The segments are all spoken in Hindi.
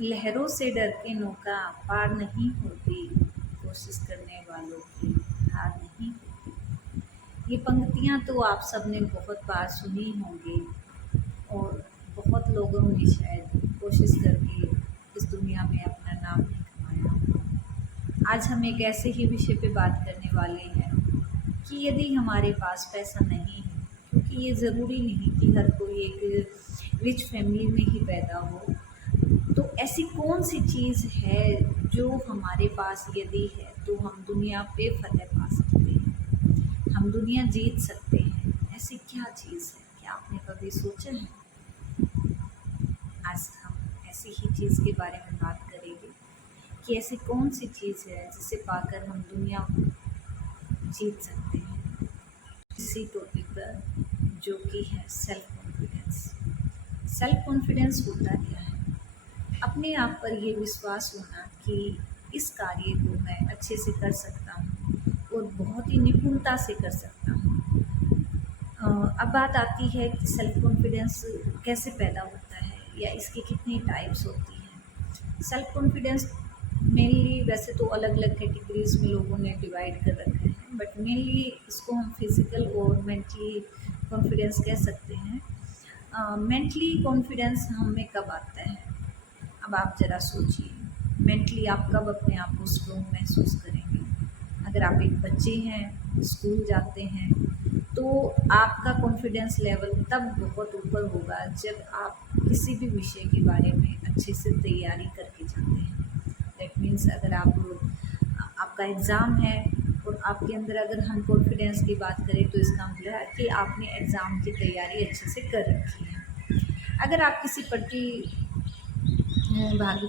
लहरों से डर के नौका पार नहीं होती, कोशिश करने वालों की हार नहीं होती। ये पंक्तियाँ तो आप सबने बहुत बार सुनी होंगी और बहुत लोगों ने शायद कोशिश करके इस दुनिया में अपना नाम भी कमाया होगा। आज हम एक ऐसे ही विषय पे बात करने वाले हैं कि यदि हमारे पास पैसा नहीं है, क्योंकि ये ज़रूरी नहीं कि हर कोई एक रिच फैमिली में ही पैदा हो, तो ऐसी कौन सी चीज़ है जो हमारे पास यदि है तो हम दुनिया पे फतह पा सकते हैं, हम दुनिया जीत सकते हैं। ऐसी क्या चीज़ है, क्या आपने कभी सोचा है? आज हम ऐसी ही चीज़ के बारे में बात करेंगे कि ऐसी कौन सी चीज़ है जिसे पाकर हम दुनिया जीत सकते हैं। इसी टॉपिक पर, जो कि है सेल्फ कॉन्फिडेंस। सेल्फ कॉन्फिडेंस होता क्या है? अपने आप पर ये विश्वास होना कि इस कार्य को मैं अच्छे से कर सकता हूँ और बहुत ही निपुणता से कर सकता हूँ। अब बात आती है कि सेल्फ कॉन्फिडेंस कैसे पैदा होता है या इसकी कितनी टाइप्स होती हैं। सेल्फ कॉन्फिडेंस मेनली वैसे तो अलग अलग कैटेगरीज में लोगों ने डिवाइड कर रखे हैं, बट मेनली इसको हम फिज़िकल और मेंटली कॉन्फिडेंस कह सकते हैं। मेंटली कॉन्फिडेंस हम में कब आता है? अब आप ज़रा सोचिए, मेंटली आप कब अपने आप को स्ट्रॉन्ग महसूस करेंगे? अगर आप एक बच्चे हैं, स्कूल जाते हैं, तो आपका कॉन्फिडेंस लेवल तब बहुत ऊपर होगा जब आप किसी भी विषय के बारे में अच्छे से तैयारी करके जाते हैं। दैट मीन्स अगर आपका एग्ज़ाम है और आपके अंदर अगर हम कॉन्फिडेंस की बात करें तो इसका मतलब है कि आपने एग्ज़ाम की तैयारी अच्छे से कर रखी है। अगर आप किसी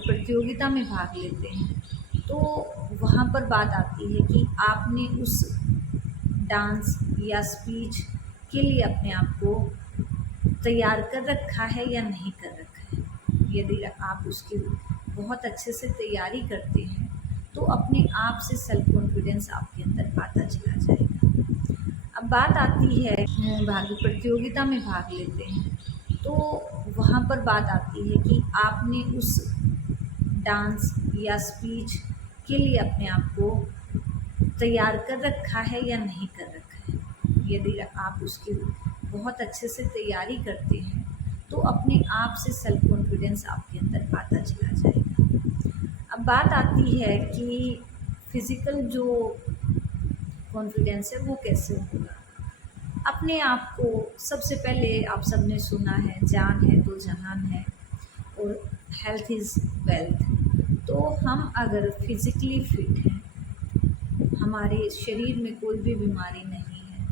प्रतियोगिता में भाग लेते हैं तो वहाँ पर बात आती है कि आपने उस डांस या स्पीच के लिए अपने आप को तैयार कर रखा है या नहीं कर रखा है। यदि आप उसकी बहुत अच्छे से तैयारी करते हैं तो अपने आप से सेल्फ कॉन्फिडेंस आपके अंदर आता चला जाएगा। अब बात आती है प्रतियोगिता में भाग लेते हैं तो वहाँ पर बात आती है कि आपने उस डांस या स्पीच के लिए अपने आप को तैयार कर रखा है या नहीं कर रखा है। यदि आप उसकी बहुत अच्छे से तैयारी करते हैं तो अपने आप से सेल्फ कॉन्फिडेंस आपके अंदर आता चला जाएगा। अब बात आती है कि फिज़िकल जो कॉन्फिडेंस है वो कैसे होगा। अपने आप को सबसे पहले आप सबने सुना है, जान है तो जहान है और हेल्थ इज़ वेल्थ। तो हम अगर फिज़िकली फिट हैं, हमारे शरीर में कोई भी बीमारी नहीं है,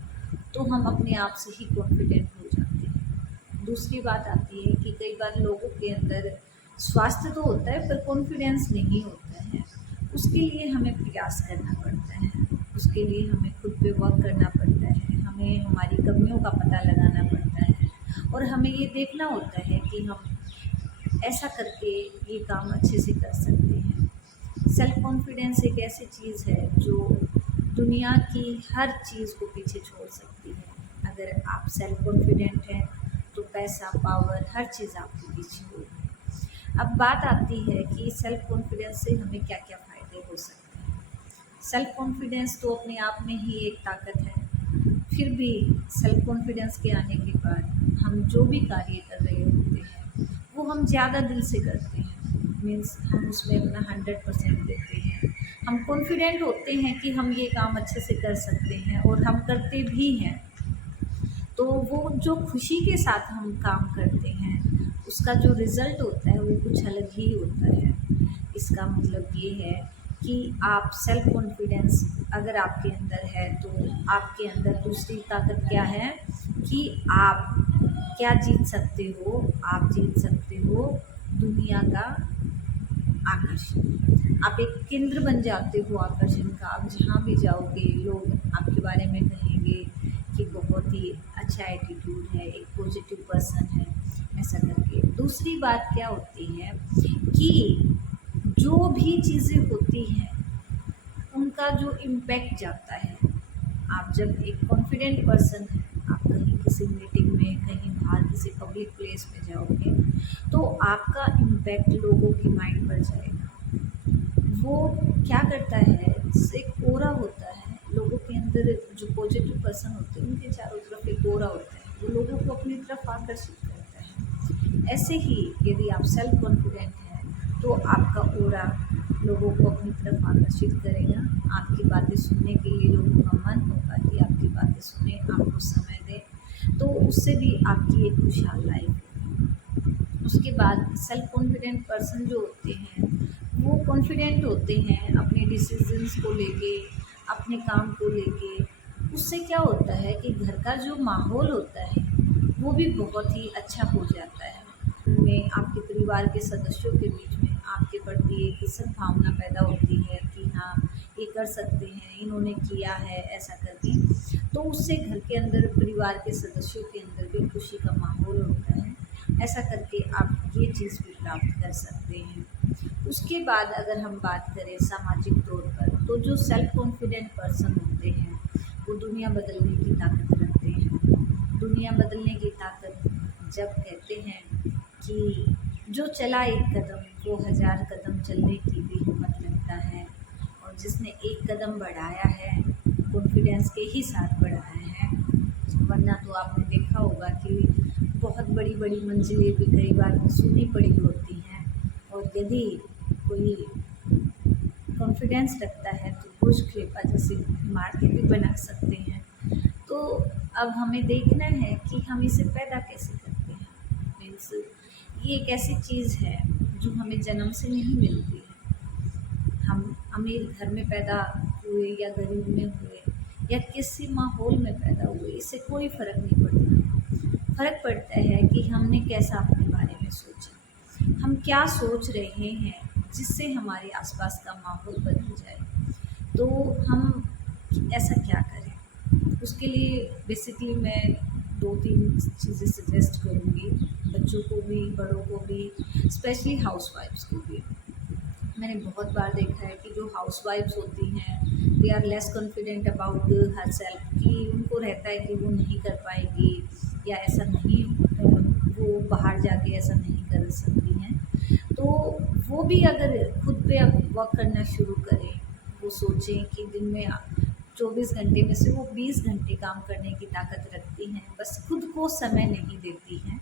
तो हम अपने आप से ही कॉन्फिडेंट हो जाते हैं। दूसरी बात आती है कि कई बार लोगों के अंदर स्वास्थ्य तो होता है पर कॉन्फिडेंस नहीं होता है। उसके लिए हमें प्रयास करना पड़ता है, उसके लिए हमें खुद पे वर्क करना पड़ता है, हमें हमारी कमियों का पता लगाना पड़ता है और हमें ये देखना होता है कि हम ऐसा करके ये काम अच्छे से कर सकते हैं। सेल्फ कॉन्फिडेंस एक ऐसी चीज़ है जो दुनिया की हर चीज़ को पीछे छोड़ सकती है। अगर आप सेल्फ कॉन्फिडेंट हैं तो पैसा, पावर, हर चीज़ आपके पीछे होगी। अब बात आती है कि सेल्फ कॉन्फिडेंस से हमें क्या क्या फ़ायदे हो सकते हैं। सेल्फ कॉन्फिडेंस तो अपने आप में ही एक ताकत है, फिर भी सेल्फ कॉन्फिडेंस के आने के बाद हम जो भी कार्य कर रहे होते हैं वो हम ज़्यादा दिल से करते हैं। मीन्स हम उसमें अपना 100% देते हैं। हम कॉन्फिडेंट होते हैं कि हम ये काम अच्छे से कर सकते हैं और हम करते भी हैं। तो वो जो खुशी के साथ हम काम करते हैं उसका जो रिज़ल्ट होता है वो कुछ अलग ही होता है। इसका मतलब ये है कि आप सेल्फ कॉन्फिडेंस अगर आपके अंदर है तो आपके अंदर दूसरी ताकत क्या है कि आप क्या जीत सकते हो। आप जीत सकते हो दुनिया का आकर्षण। आप एक केंद्र बन जाते हो आकर्षण का। आप जहाँ भी जाओगे लोग आपके बारे में कहेंगे कि बहुत ही अच्छा एटीट्यूड है, एक पॉजिटिव पर्सन है, ऐसा करके। दूसरी बात क्या होती है कि जो भी चीज़ें होती हैं उनका जो इम्पैक्ट जाता है। आप जब एक कॉन्फिडेंट पर्सन है, आप कहीं किसी मीटिंग में, कहीं बाहर किसी पब्लिक प्लेस में जाओगे तो आपका इम्पैक्ट लोगों के माइंड पर जाएगा। वो क्या करता है, जैसे एक ऑरा होता है लोगों के अंदर, जो पॉजिटिव पर्सन होते हैं उनके चारों तरफ एक ऑरा होता है, वो लोगों को अपनी तरफ आकर्षित करता है। ऐसे ही यदि आप सेल्फ कॉन्फिडेंट हैं तो आपका ऑरा लोगों को अपनी तरफ आकर्षित करेगा। आपकी बातें सुनने के लिए लोगों का मन होगा कि आपकी बातें सुने, आपको समय दें, तो उससे भी आपकी एक खुशहाल लाइफ होगी। उसके बाद सेल्फ कॉन्फिडेंट पर्सन जो होते हैं वो कॉन्फिडेंट होते हैं अपने डिसीजंस को लेके, अपने काम को लेके। उससे क्या होता है कि घर का जो माहौल होता है वो भी बहुत ही अच्छा हो जाता है। में आपके परिवार के सदस्यों के बीच में आपके प्रति एक सद्भावना पैदा होती है कि हाँ, ये कर सकते हैं, इन्होंने किया है ऐसा करके। तो उससे घर के अंदर, परिवार के सदस्यों के अंदर भी खुशी का माहौल होता है। ऐसा करके आप ये चीज़ भी प्राप्त कर सकते हैं। उसके बाद अगर हम बात करें सामाजिक तौर पर, तो जो सेल्फ कॉन्फिडेंट पर्सन होते हैं वो दुनिया बदलने की ताकत रखते हैं। दुनिया बदलने की ताकत जब कहते हैं कि जो चला एक कदम वो 1000 कदम चलने की भी हिम्मत रखता है, और जिसने एक कदम बढ़ाया है कॉन्फिडेंस के ही साथ बढ़ाया है। वरना तो आपने देखा होगा कि बहुत बड़ी बड़ी मंजिलें भी कई बार सुनी पड़ी होती हैं, और यदि कोई कॉन्फिडेंस रखता है तो बुर्ज खलीफा जैसे इमारतें भी बना सकते हैं। तो अब हमें देखना है कि हम इसे पैदा कैसे करते हैं। मीन्स ये एक ऐसी चीज़ है जो हमें जन्म से नहीं मिलती है। हम अमीर घर में पैदा हुए या गरीब में हुए या किसी माहौल में पैदा हुए, इससे कोई फ़र्क नहीं पड़ता। फ़र्क पड़ता है कि हमने कैसा अपने बारे में सोचा, हम क्या सोच रहे हैं जिससे हमारे आसपास का माहौल बदल जाए। तो हम ऐसा क्या करें, उसके लिए बेसिकली मैं 2-3 चीज़ें सजेस्ट करूँगी, बच्चों को भी, बड़ों को भी, स्पेशली हाउसवाइफ्स को भी। मैंने बहुत बार देखा है कि जो हाउसवाइफ्स होती हैं they are less confident about her self, कि उनको रहता है कि वो नहीं कर पाएगी या ऐसा नहीं, वो बाहर जाके ऐसा नहीं कर सकती हैं। तो वो भी अगर खुद पे अब वर्क करना शुरू करें, वो सोचें कि दिन में 24 घंटे में से वो 20 घंटे काम करने की ताकत रखती हैं, बस खुद को समय नहीं देती हैं।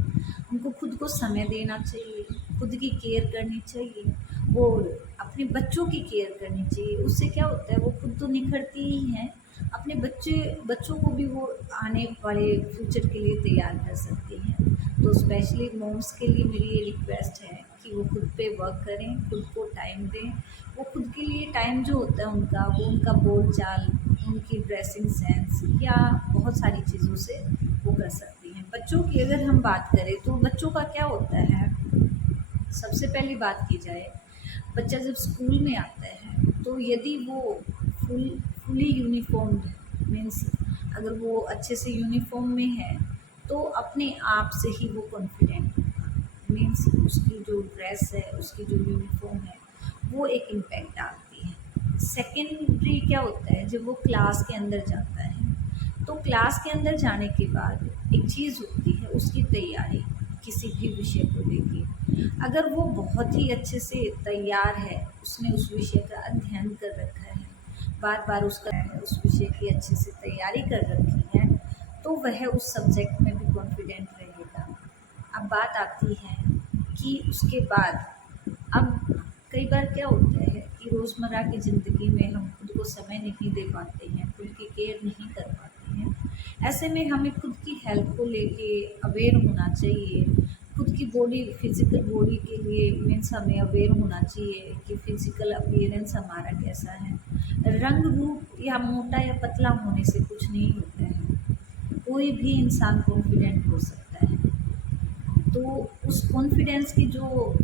उनको खुद को समय देना चाहिए, खुद की केयर करनी चाहिए, और अपने बच्चों की केयर करनी चाहिए। उससे क्या होता है, वो खुद तो निखरती ही हैं, अपने बच्चों को भी वो आने वाले फ्यूचर के लिए तैयार कर सकती हैं। तो स्पेशली मॉम्स के लिए मेरी ये रिक्वेस्ट है कि वो खुद पे वर्क करें, खुद को टाइम दें। वो खुद के लिए टाइम जो होता है उनका, वो उनका बोल चाल, उनकी ड्रेसिंग सेंस या बहुत सारी चीज़ों से वो कर सकती हैं। बच्चों की अगर हम बात करें तो बच्चों का क्या होता है, सबसे पहली बात की जाए, बच्चा जब स्कूल में आता है तो यदि वो फुली यूनिफॉर्म्ड, मीन्स अगर वो अच्छे से यूनिफॉर्म में है तो अपने आप से ही वो कॉन्फिडेंट होगा। मीन्स उसकी जो ड्रेस है, उसकी जो यूनिफॉर्म है, वो एक इम्पैक्ट डालती है। सेकेंडरी क्या होता है, जब वो क्लास के अंदर जाता है तो क्लास के अंदर जाने के बाद एक चीज़ होती है उसकी तैयारी किसी भी विषय को लेके। अगर वो बहुत ही अच्छे से तैयार है, उसने उस विषय का अध्ययन कर रखा है, बार बार उसका है, उस विषय की अच्छे से तैयारी कर रखी है, तो वह उस सब्जेक्ट में भी कॉन्फिडेंट रहेगा। अब बात आती है कि उसके बाद, अब कई बार क्या होता है कि रोज़मर्रा की ज़िंदगी में हम खुद को समय नहीं दे पाते हैं, खुद की केयर नहीं कर पाते हैं। ऐसे में हमें खुद की हेल्थ को लेके अवेयर होना चाहिए। खुद की बॉडी, फिज़िकल बॉडी के लिए मीन्स हमें अवेयर होना चाहिए कि फ़िज़िकल अपीयरेंस हमारा कैसा है। रंग रूप या मोटा या पतला होने से कुछ नहीं होता है, कोई भी इंसान कॉन्फिडेंट हो सकता है। तो उस कॉन्फिडेंस की जो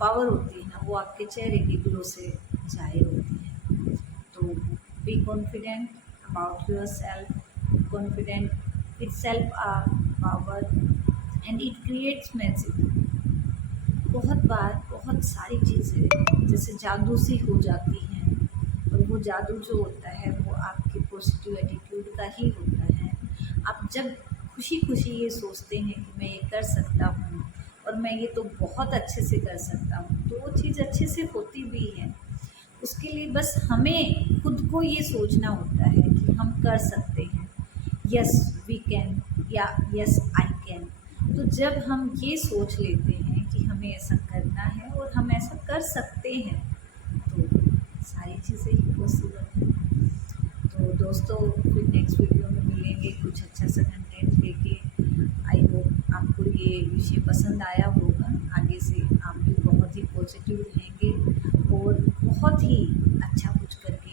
पावर होती है ना, वो आपके चेहरे के ग्लो से ज़ाहिर होती है। तो be confident about yourself. Confident itself a power and it creates magic. बहुत बार बहुत सारी चीज़ें जैसे जादू सी हो जाती हैं, और वो जादू जो होता है वो आपके पॉजिटिव एटीट्यूड का ही होता है। आप जब खुशी-खुशी ये सोचते हैं कि मैं ये कर सकता हूँ और मैं ये तो बहुत अच्छे से कर सकता हूँ, तो वो चीज़ अच्छे से होती भी है। उसके लिए बस हमें खुद को ये सोचना होता है कि हम कर सकते हैं, यस वी कैन या यस आई कैन। तो जब हम ये सोच लेते हैं कि हमें ऐसा करना है और हम ऐसा कर सकते हैं, तो सारी चीज़ें ही पॉसिबल हैं। तो दोस्तों, फिर नेक्स्ट वीडियो में मिलेंगे कुछ अच्छा सा कंटेंट लेके। आई होप आपको ये विषय पसंद आया होगा। आगे से आप भी बहुत ही पॉजिटिव रहेंगे और बहुत ही अच्छा कुछ करके